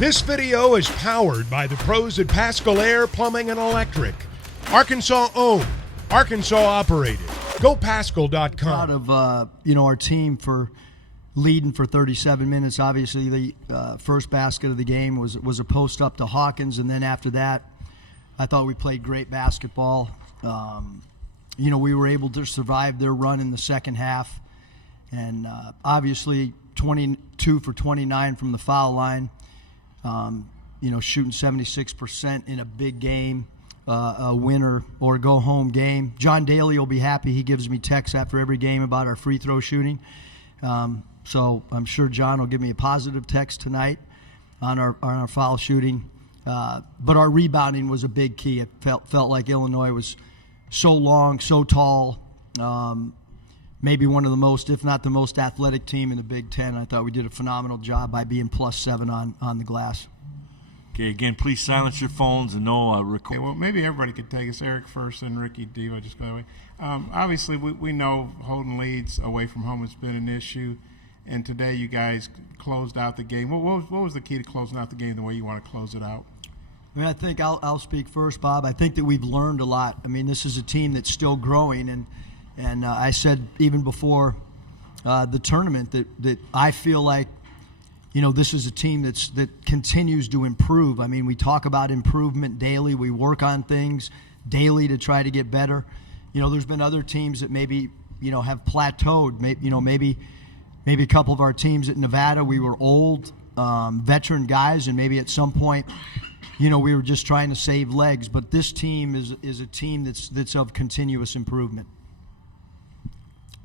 This video is powered by the pros at Pascal Air Plumbing and Electric. Arkansas owned, Arkansas operated. GoPascal.com. Proud of our team for leading for 37 minutes. Obviously, the first basket of the game was a post up to Hawkins, and then after that, I thought we played great basketball. We were able to survive their run in the second half, and obviously 22 for 29 from the foul line. Shooting 76% in a big game, a winner or go home game. John Daly will be happy. He gives me texts after every game about our free throw shooting. So I'm sure John will give me a positive text tonight on our foul shooting. But our rebounding was a big key. It felt like Illinois was so long, so tall, maybe one of the most, if not the most athletic team in the Big Ten. I thought we did a phenomenal job by being +7 on the glass. Okay, again, please silence your phones and no record. Okay, well, maybe everybody could take us. Eric first and Ricky, Devo, just go that way. Obviously, we know holding leads away from home has been an issue, and today you guys closed out the game. What was the key to closing out the game the way you want to close it out? I think I'll speak first, Bob. I think that we've learned a lot. this is a team that's still growing, and I said even before the tournament that I feel like, this is a team that continues to improve. We talk about improvement daily. We work on things daily to try to get better. There's been other teams that maybe, have plateaued. Maybe a couple of our teams at Nevada, we were old, veteran guys, and maybe at some point, we were just trying to save legs. But this team is a team that's of continuous improvement.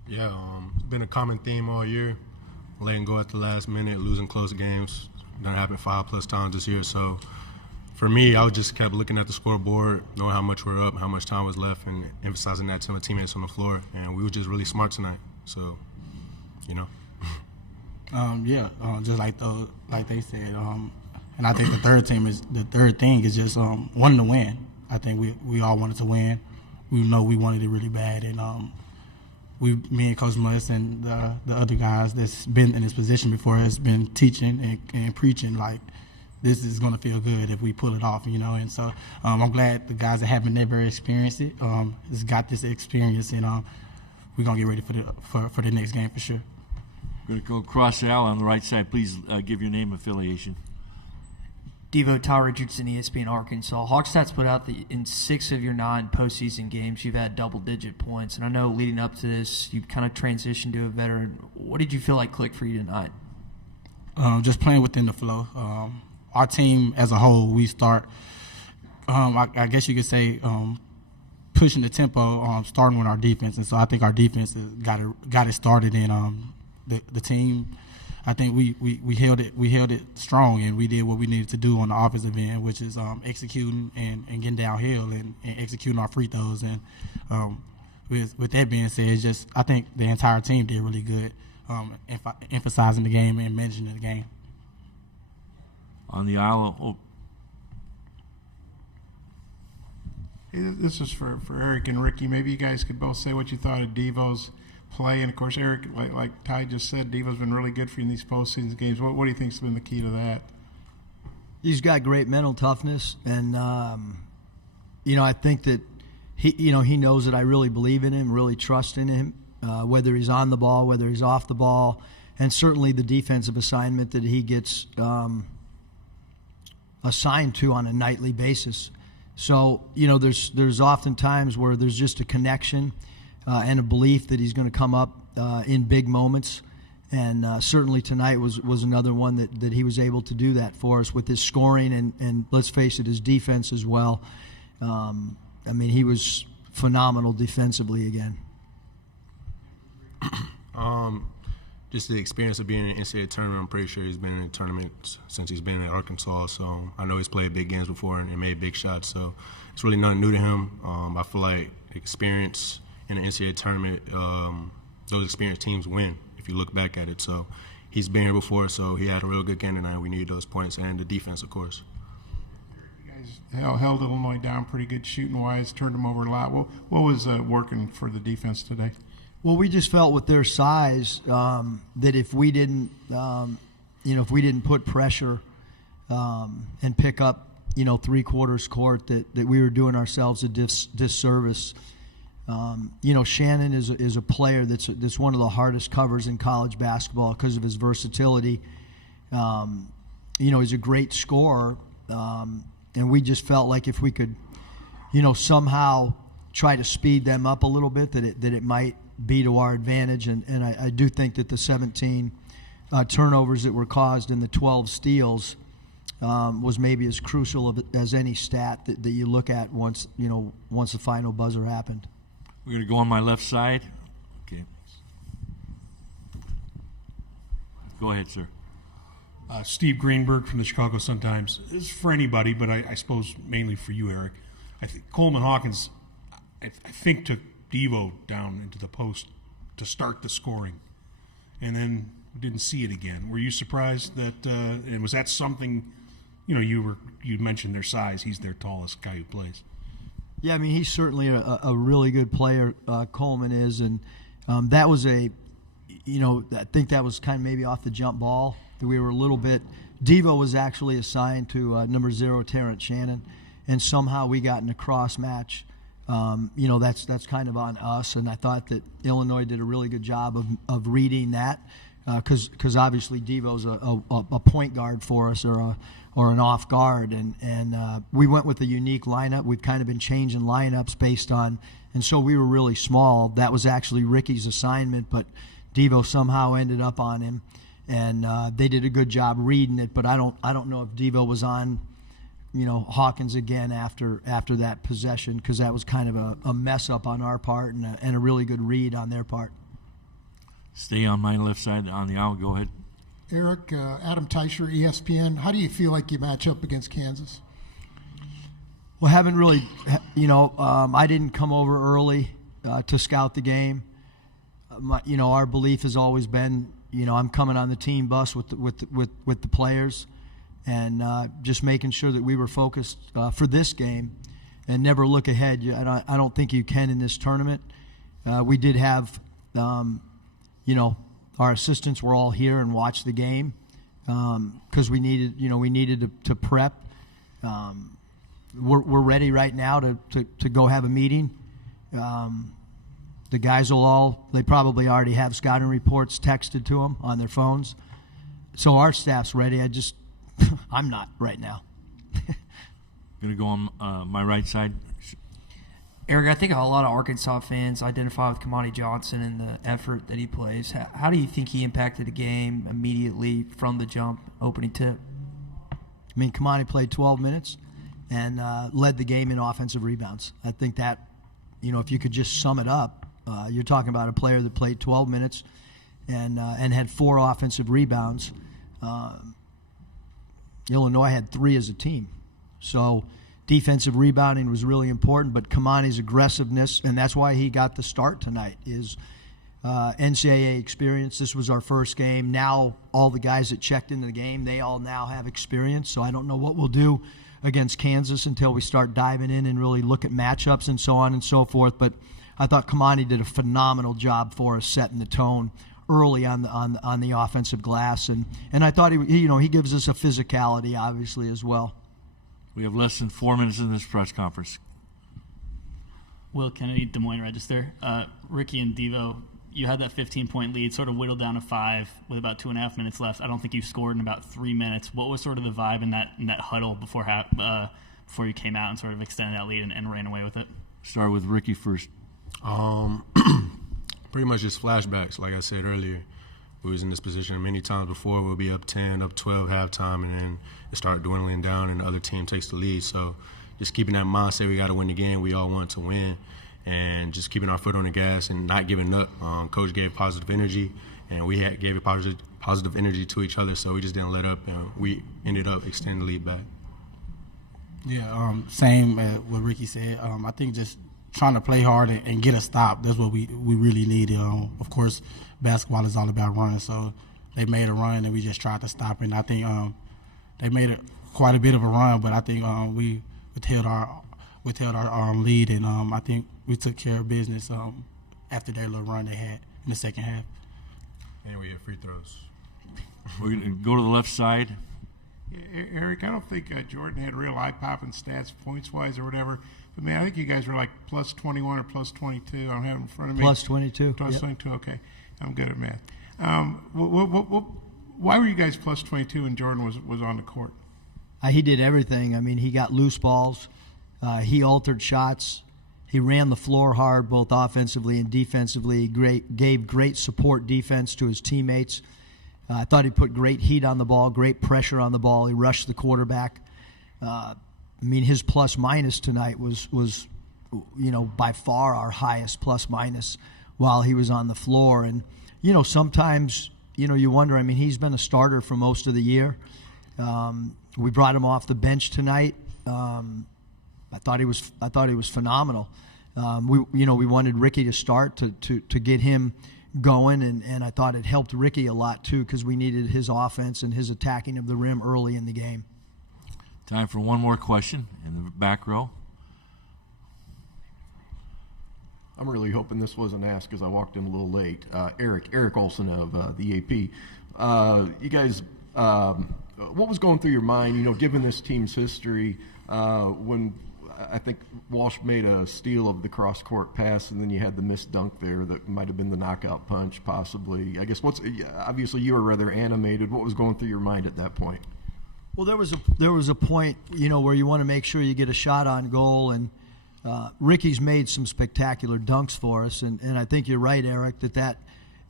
Yeah, it's been a common theme all year. Letting go at the last minute, losing close games. That happened 5+ times this year. So for me, I just kept looking at the scoreboard, knowing how much we're up, how much time was left, and emphasizing that to my teammates on the floor. And we were just really smart tonight. So, just like they said. And I think the third thing is just wanting to win. I think we all wanted to win. We know we wanted it really bad, and me and Coach Muss and the other guys that's been in this position before has been teaching and preaching like this is going to feel good if we pull it off, And so I'm glad the guys that haven't never experienced it has got this experience, and we're going to get ready for the next game for sure. We're going to go across the aisle on the right side. Please give your name and affiliation. Devo, Ty Richardson, ESPN Arkansas. Hawks stats put out that in 6 of your 9 postseason games, you've had double-digit points. And I know leading up to this, you kind of transitioned to a veteran. What did you feel like clicked for you tonight? Just playing within the flow. Our team as a whole, we start, I guess you could say, pushing the tempo, starting with our defense. And so I think our defense got it started in the team. I think we held it strong, and we did what we needed to do on the offensive end, which is executing and getting downhill and executing our free throws. And with that being said, I think the entire team did really good, emphasizing the game and managing the game. On the aisle. This is for Eric and Ricky. Maybe you guys could both say what you thought of Devo's play. And, of course, Eric, like Ty just said, Devo's been really good for you in these postseason games. What do you think's been the key to that? He's got great mental toughness, and I think that he knows that I really believe in him, really trust in him, whether he's on the ball, whether he's off the ball, and certainly the defensive assignment that he gets assigned to on a nightly basis. So there's often times where there's just a connection and a belief that he's going to come up in big moments. And certainly tonight was another one that he was able to do that for us with his scoring and let's face it, his defense as well. He was phenomenal defensively again. Just the experience of being in the NCAA Tournament, I'm pretty sure he's been in a tournament since he's been at Arkansas. So I know he's played big games before and made big shots. So it's really nothing new to him. I feel like experience in the NCAA Tournament, those experienced teams win if you look back at it. So he's been here before, so he had a real good game tonight. We needed those points and the defense, of course. You guys held Illinois down pretty good shooting-wise, turned them over a lot. What was working for the defense today? Well, we just felt with their size that if we didn't put pressure and pick up, 3/4 court, that we were doing ourselves a disservice. Shannon is a player that's one of the hardest covers in college basketball because of his versatility. He's a great scorer, and we just felt like if we could, somehow try to speed them up a little bit, that it might be to our advantage. And I do think that the 17 turnovers that were caused in the 12 steals was maybe as crucial as any stat that you look at once the final buzzer happened. We're going to go on my left side. Okay. Go ahead, sir. Steve Greenberg from the Chicago Sun-Times. This is for anybody, but I suppose mainly for you, Eric. I think Coleman Hawkins, I think, took Devo down into the post to start the scoring, and then didn't see it again. Were you surprised that? And was that something? You mentioned their size. He's their tallest guy who plays. Yeah, I mean, he's certainly a really good player. Coleman is, and that was I think that was kind of maybe off the jump ball. That we were a little bit. Devo was actually assigned to number 0, Terrence Shannon, and somehow we got in a cross match. That's kind of on us, and I thought that Illinois did a really good job of reading that, because obviously Devo's a point guard for us, or an off guard, and we went with a unique lineup. We've kind of been changing lineups based on, and so we were really small. That was actually Ricky's assignment, but Devo somehow ended up on him, and they did a good job reading it. But I don't know if Devo was on, Hawkins again after that possession, because that was kind of a mess up on our part and a really good read on their part. Stay on my left side on the aisle. Go ahead. Eric, Adam Teicher, ESPN. How do you feel like you match up against Kansas? Well, haven't really, I didn't come over early to scout the game. Our belief has always been, I'm coming on the team bus with the players, and just making sure that we were focused for this game and never look ahead. I don't think you can in this tournament. We did have, our assistants were all here and watched the game because we needed to prep. We're ready right now to go have a meeting. The guys they probably already have scouting reports texted to them on their phones. So our staff's ready. I'm not right now. Going to go on my right side. Eric, I think a lot of Arkansas fans identify with Kamani Johnson and the effort that he plays. How do you think he impacted the game immediately from the jump, opening tip? I mean, Kamani played 12 minutes and led the game in offensive rebounds. I think that, if you could just sum it up, you're talking about a player that played 12 minutes and had 4 offensive rebounds. Illinois had 3 as a team. So defensive rebounding was really important, but Kamani's aggressiveness, and that's why he got the start tonight, is NCAA experience. This was our first game. Now all the guys that checked into the game, they all now have experience. So I don't know what we'll do against Kansas until we start diving in and really look at matchups and so on and so forth. But I thought Kamani did a phenomenal job for us setting the tone early on the offensive glass, and I thought he gives us a physicality obviously as well. We have less than 4 minutes in this press conference. Will Kennedy, Des Moines Register. Ricky and Devo, you had that 15-point lead, sort of whittled down to 5 with about 2.5 minutes left. I don't think you scored in about 3 minutes. What was sort of the vibe in that huddle before you came out and sort of extended that lead and ran away with it? Start with Ricky first. Pretty much just flashbacks. Like I said earlier, we was in this position many times before. We'll be up 10, up 12 halftime, and then it started dwindling down, and the other team takes the lead. So just keeping that mindset, we got to win the game. We all want to win, and just keeping our foot on the gas and not giving up. Coach gave positive energy, and we gave positive energy to each other, so we just didn't let up, and we ended up extending the lead back. Yeah, same as what Ricky said. I think just trying to play hard and get a stop, that's what we really needed. Of course, basketball is all about running, so they made a run, and we just tried to stop it. And I think they made quite a bit of a run, but I think we withheld our lead, and I think we took care of business after their little run they had in the second half. And we had free throws. We're going to go to the left side. Eric, I don't think Jordan had real eye-popping stats points-wise or whatever. But, man, I think you guys were like plus 21 or plus 22. I don't have it in front of me. Plus 22. Plus yep. 22, okay. I'm good at math. Why were you guys plus 22 when Jordan was on the court? He did everything. I mean, he got loose balls. He altered shots. He ran the floor hard, both offensively and defensively. He gave great support defense to his teammates. I thought he put great heat on the ball, great pressure on the ball. He rushed the quarterback. I mean, his plus-minus tonight was by far our highest plus-minus while he was on the floor. And, sometimes, you wonder, I mean, he's been a starter for most of the year. We brought him off the bench tonight. I thought he was phenomenal. We wanted Ricky to start to get him going, and I thought it helped Ricky a lot too because we needed his offense and his attacking of the rim early in the game. Time for one more question in the back row. I'm really hoping this wasn't asked because I walked in a little late. Eric Olson of the AP. You guys, what was going through your mind, given this team's history, when I think Walsh made a steal of the cross-court pass, and then you had the missed dunk there that might have been the knockout punch, possibly. I guess obviously you were rather animated. What was going through your mind at that point? Well, there was a point, where you want to make sure you get a shot on goal, and Ricky's made some spectacular dunks for us, and I think you're right, Eric, that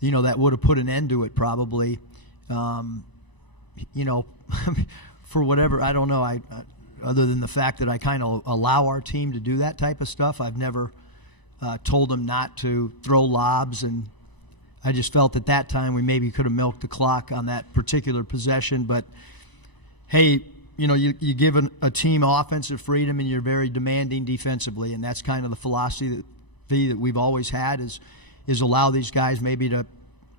would have put an end to it probably. For whatever, I don't know, other than the fact that I kind of allow our team to do that type of stuff. I've never told them not to throw lobs, and I just felt at that time we maybe could have milked the clock on that particular possession. But, hey, you give a team offensive freedom and you're very demanding defensively, and that's kind of the philosophy that we've always had is allow these guys maybe to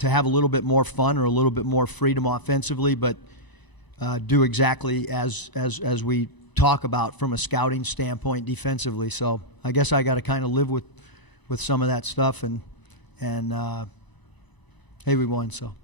have a little bit more fun or a little bit more freedom offensively, but do exactly as we talk about from a scouting standpoint defensively. So I guess I got to kind of live with some of that stuff, and hey, we won. So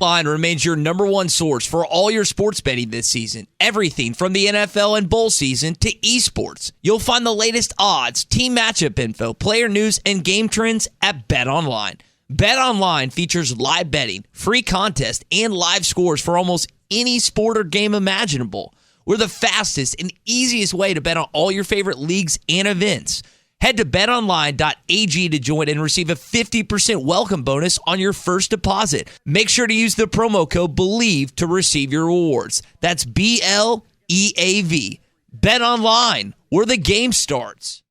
Line remains your number one source for all your sports betting this season. Everything from the NFL and bowl season to esports. You'll find the latest odds, team matchup info, player news, and game trends at BetOnline. BetOnline features live betting, free contests, and live scores for almost any sport or game imaginable. We're the fastest and easiest way to bet on all your favorite leagues and events. Head to betonline.ag to join and receive a 50% welcome bonus on your first deposit. Make sure to use the promo code BELIEVE to receive your rewards. That's BLEAV. BetOnline, where the game starts.